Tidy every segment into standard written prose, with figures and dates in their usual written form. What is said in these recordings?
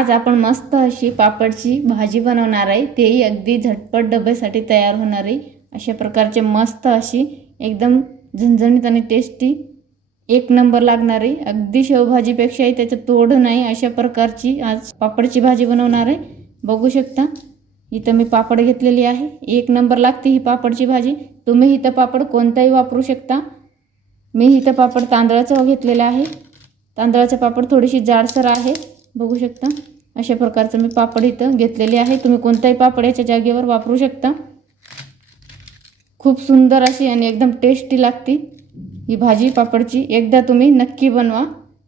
आज आपण मस्त अशी पापडची भाजी बनवणार आहे, तेही अगदी झटपट डब्यासाठी तयार होणार आहे। अशा प्रकारचे मस्त अशी एकदम झणझणीत आणि टेस्टी एक नंबर लागणार आहे। अगदी शेवभाजीपेक्षाही त्याचं तोड नाही अशा प्रकारची आज पापडची भाजी बनवणार आहे। बघू शकता इथं मी पापड घेतलेली आहे, एक नंबर लागते ही पापडची भाजी। तुम्ही इथं पापड कोणताही वापरू शकता। मी इथं पापड तांदळाचा घेतलेला आहे, तांदळाचा पापड थोडीशी जाडसर आहे। बघू शकता अशा प्रकारचं मी पापड इथं घेतलेले आहे। तुम्ही कोणताही पापड याच्या जागेवर वापरू शकता। खूप सुंदर अशी आणि एकदम टेस्टी लागते ही भाजी पापडची। एकदा तुम्ही नक्की बनवा,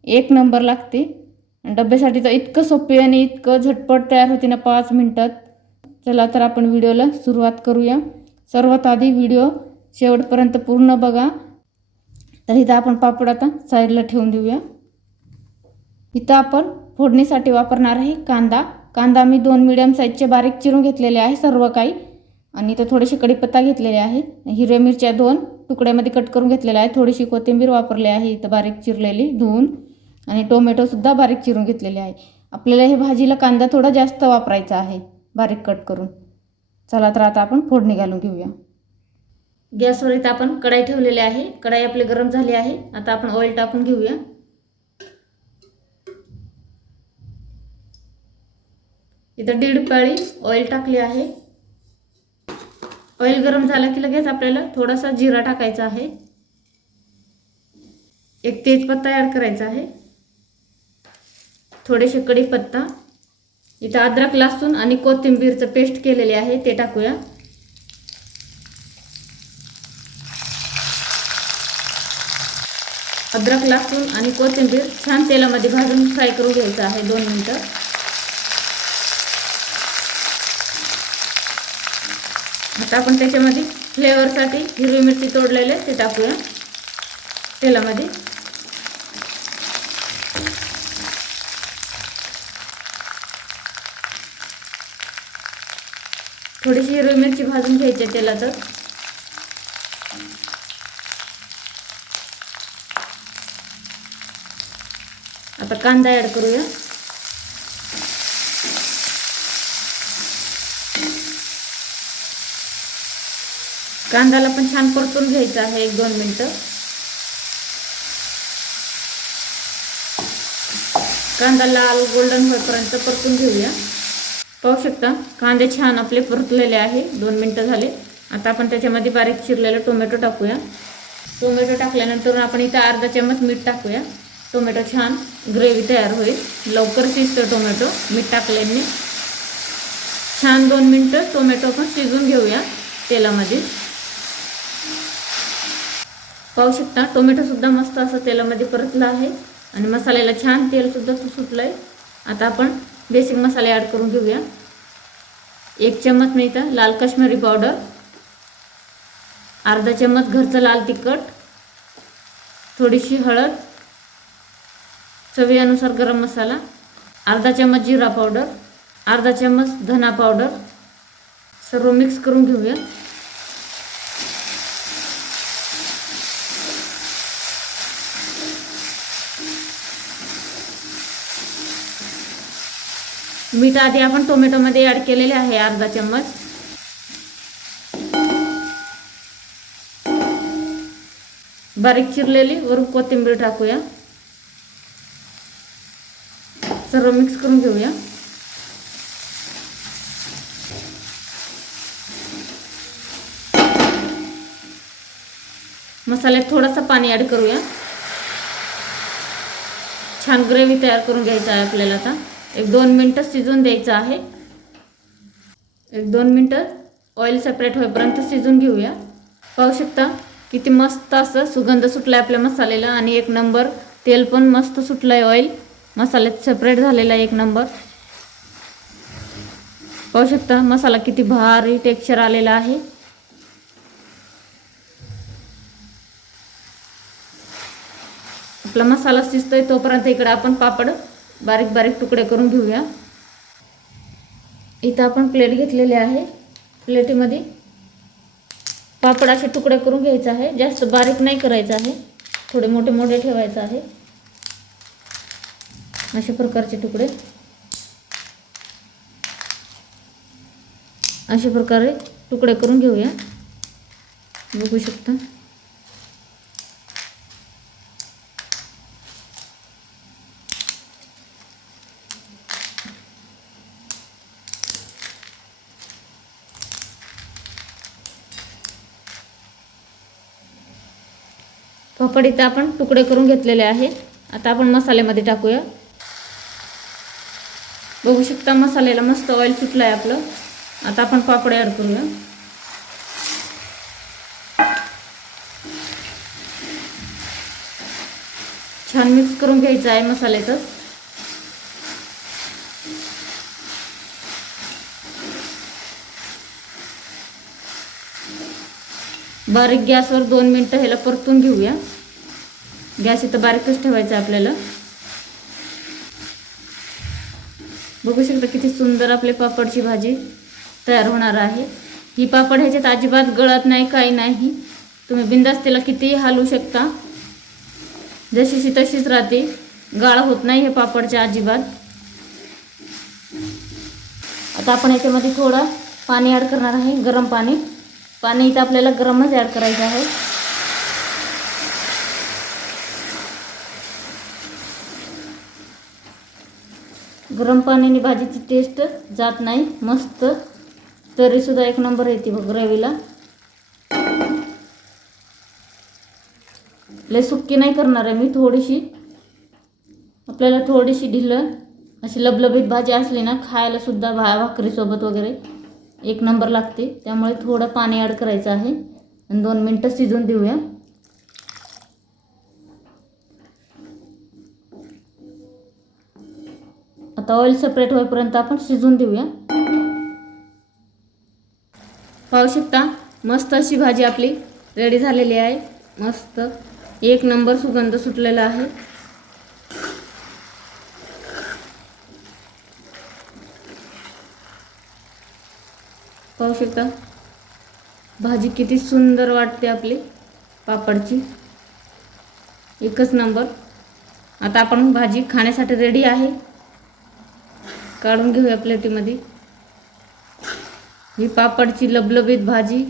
एक नंबर लागते। डब्यासाठी तर इतकं सोपे आणि इतकं झटपट तयार होते ना 5 मिनिटात। चला तर आपण व्हिडिओला सुरुवात करूया। सर्वात आधी व्हिडिओ शेवटपर्यंत पूर्ण बघा। तर इथं आपण पापड आता साईडला ठेवून देऊया। इथं आपण फोडणीसाठी वापरणार आहे कांदा मी 2 मीडियम साईजचे बारीक चिरून घेतलेले आहे सर्व काही। आणि इथं थोडीशी कढीपत्ता घेतलेले आहे, हिरव्या मिरच्या 2 तुकड्यामध्ये कट करून घेतलेल्या आहे, थोडीशी कोथिंबीर वापरली आहे इथं बारीक चिरलेली धुवून, आणि टोमॅटो सुद्धा बारीक चिरून घेतलेले आहे। आपल्याला हे भाजीला कांदा थोडा जास्त वापरायचा आहे बारीक कट करून। चला तर आता आपण फोडणी घालून घेऊया। गॅसवर इथं आपण कढाई ठेवलेली आहे, कढाई आपली गरम झाली आहे। आता आपण ऑइल टाकून घेऊया। इथं 1.5 पळी ऑइल टाकले आहे। ऑइल गरम झालं की लगेच आपल्याला थोडासा जिरा टाकायचा आहे, एक तेजपत्ता ॲड करायचा आहे, थोडेसे कढीपत्ता, इथं अद्रक लसूण आणि कोथिंबीरचं पेस्ट केलेले आहे ते टाकूया। अद्रक लसूण आणि कोथिंबीर छान तेलामध्ये भाजून फ्राय करून घ्यायचं आहे 2 मिनिटं। आता आपण त्याच्यामध्ये फ्लेवरसाठी हिरवी मिरची तोडलेले ते टाकूया तेलामध्ये। थोडीशी हिरवी मिरची भाजून घ्यायची तेलातच। आता कांदा ॲड करूया। कांद्याला पण छान परतून घ्यायचं आहे 1-2 मिनिटं। कांदा लाल गोल्डन होईपर्यंत परतून घेऊया। पाहू शकता कांदे छान आपले परतलेले आहे, 2 मिनिटं झाले। आता आपण त्याच्यामध्ये बारीक चिरलेला टोमॅटो टाकूया। टोमॅटो टाकल्यानंतर आपण इथं अर्धा चमच मीठ टाकूया। टोमॅटो छान ग्रेव्ही तयार होईल, लवकर शिजतं टोमॅटो मीठ टाकल्याने। छान 2 मिनिटं टोमॅटो पण शिजून घेऊया तेलामध्ये। पाहू शकता टोमॅटो सुद्धा मस्त असं तेलामध्ये परतला आहे आणि मसाल्याला छान तेल सुद्धा सुटलंय। आता आपण बेसिक मसाले ॲड करून घेऊया। 1 चमच मी इथं लाल काश्मीरी पावडर, अर्धा चमच घरचं लाल तिखट, थोडीशी हळद, चवीनुसार गरम मसाला, अर्धा चमच जिरा पावडर, अर्धा चमच धना पावडर, सर्व मिक्स करून घेऊया। मीठ आधी आपण टोमॅटोमध्ये ॲड केलेले आहे अर्धा चमच। बारीक चिरलेली वरून कोथिंबीर टाकूया, सर्व मिक्स करून घेऊया। मसाल्यात थोडासा पाणी ॲड करूया। छान ग्रेव्ही तयार करून घ्यायचं आहे आपल्याला। आता 1-2 मिनिटं शिजून द्यायचं आहे। 1-2 मिनिटं ऑइल सेपरेट होईपर्यंत शिजून घेऊया। पाहू शकता किती मस्त असं सुगंध सुटलाय आपल्या मसाल्याला आणि 1 नंबर तेल पण मस्त सुटलंय, ऑइल मसाल्यात सेपरेट झालेला 1 नंबर। पाहू शकता मसाला किती भारी टेक्स्चर आलेला आहे। आपला मसाला शिजतोय तोपर्यंत इकडे आपण पापड बारीक बारीक तुकडे करून घेऊया। इथं आपण प्लेट घेतलेली आहे, प्लेटीमध्ये पापड असे तुकडे करून घ्यायचे आहे। जास्त बारीक नाही करायचं आहे, थोडे मोठे मोठे ठेवायचे आहे अशा प्रकारचे तुकडे। अशा प्रकारे तुकडे करून घेऊया. बघू शकता. पापड इथं आपण तुकडे करून घेतलेले आहे. आता आपण मसाल्यामध्ये टाकूया. बघू शकता मसाल्याला मस्त ऑइल सुटलं आहे आपलं. आता आपण पापड ॲड करूया. छान मिक्स करून घ्यायचं आहे मसाल्याचं. बारीक गॅसवर 2 मिनिटं ह्याला परतून घेऊया. गॅस इथं बारीकच ठेवायचा आपल्याला. बघू शकता किती सुंदर आपले पापडची भाजी तयार होणार आहे. ही पापड ह्याच्यात अजिबात गळत नाही, काही नाही. तुम्ही बिंदास तिला कितीही हलवू शकता, जशीची तशीच राहते, गाळ होत नाही हे पापडच्या अजिबात. आता आपण याच्यामध्ये थोडं पाणी ॲड करणार आहे, गरम पाणी. पाणी इथं आपल्याला गरमच ॲड करायचं आहे. गरम पाण्याने भाजीची टेस्ट जात नाही, मस्त तरीसुद्धा एक नंबर येते बघ ग्रेव्हीला. लय सुक्की नाही करणार आहे मी, थोडीशी. आपल्याला थोडीशी ढिलं अशी लबलबीत भाजी असली ना, खायला सुद्धा भाकरीसोबत वगैरे एक नंबर लागते. त्यामुळे थोडं पाणी ॲड करायचं आहे आणि 2 मिनिटं शिजवून देऊया. आता ऑइल सेपरेट होईपर्यंत आपण शिजवून देऊया. पाहू शकता मस्त अशी भाजी आपली रेडी झालेली आहे. मस्त एक नंबर सुगंध सुटलेला आहे. पाहू शकता भाजी किती सुंदर वाटते आपली पापडची, एकच नंबर. आता आपण भाजी खाण्यासाठी रेडी आहे. काढून घेऊया प्लेटीमध्ये. ही पापडची लबलबीत भाजी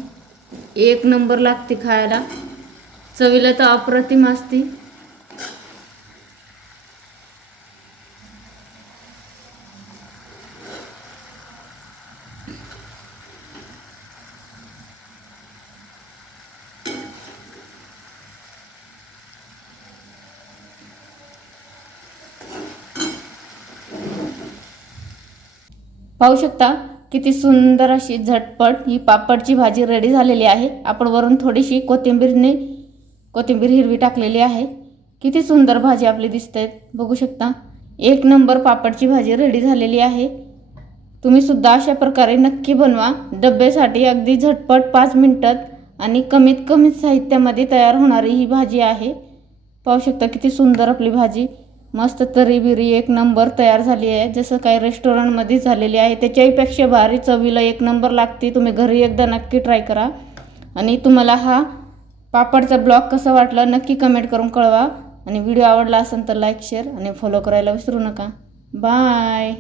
एक नंबर लागते खायला, चवीला तर अप्रतिम असते. पाहू शकता किती सुंदर अशी झटपट ही पापडची भाजी रेडी झालेली आहे. आपण वरून थोडीशी कोथिंबीर हिरवी टाकलेली आहे. किती सुंदर भाजी आपली दिसते, बघू शकता. एक नंबर पापडची भाजी रेडी झालेली आहे. तुम्ही सुद्धा अशा प्रकारे नक्की बनवा. डब्यासाठी अगदी झटपट 5 मिनिटात आणि कमीत कमी साहित्यामध्ये तयार होणारी ही भाजी आहे. पाहू शकता किती सुंदर आपली भाजी मस्त तरीबिरी एक नंबर तयार झाली आहे. जसं काही रेस्टॉरंटमध्ये झालेली आहे त्याच्याहीपेक्षा भारी चवीला एक नंबर लागते. तुम्ही घरी एकदा नक्की ट्राय करा. आणि तुम्हाला हा पापडचा ब्लॉग कसा वाटला नक्की कमेंट करून कळवा. आणि व्हिडिओ आवडला असेल तर लाईक, शेअर आणि फॉलो करायला विसरू नका. बाय.